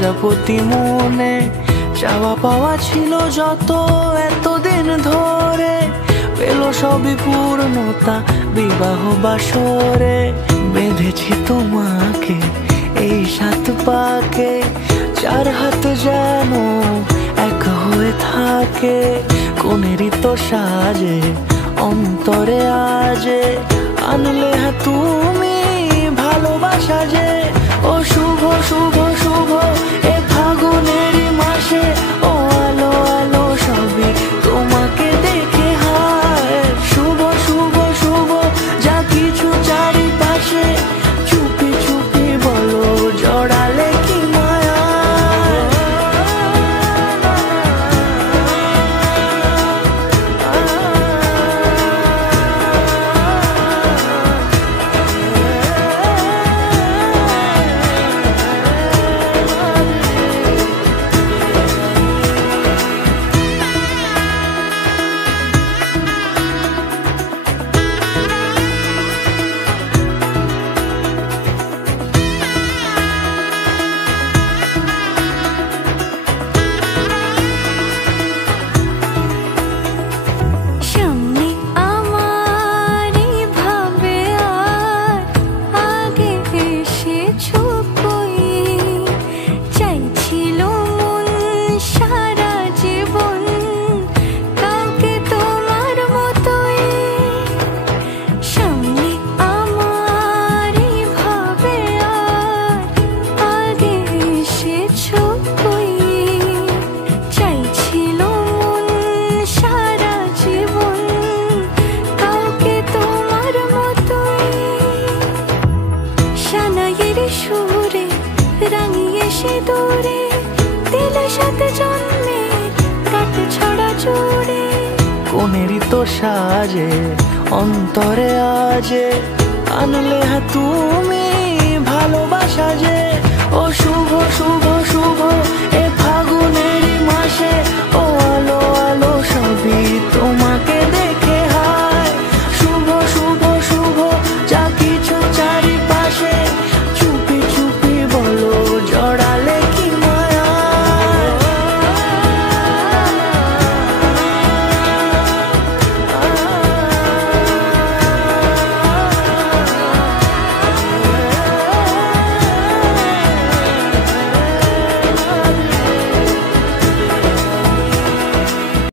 প্রজাপতি মনে চাওয়া পাওয়া ছিল যত এতদিন ধরে, পেল সবই পূর্ণতা বিবাহ বাসরে। বেঁধেছি তোমাকে এই 7 পাকে, 4 হাত যেন এক হয়ে থাকে। কোনেরই তো সাজে অন্তরে আজে, আনলে হ্যাঁ তুমি ভালোবাসা যে। ও শুভ শুভ শুভ এ ফাগুনেরই মাসে, ও আলো আলো সবই তোমাকে দেখে হায়। শুভ শুভ শুভ যা কিছু চারিপাশে, চুপি চুপি বলো জড়ালে কি মায়া। কোনেরই তো সাজে অন্তরে আজে, আনলে হ্যাঁ তুমি ভালোবাসা যে। ও শুভ শুভ শুভ এ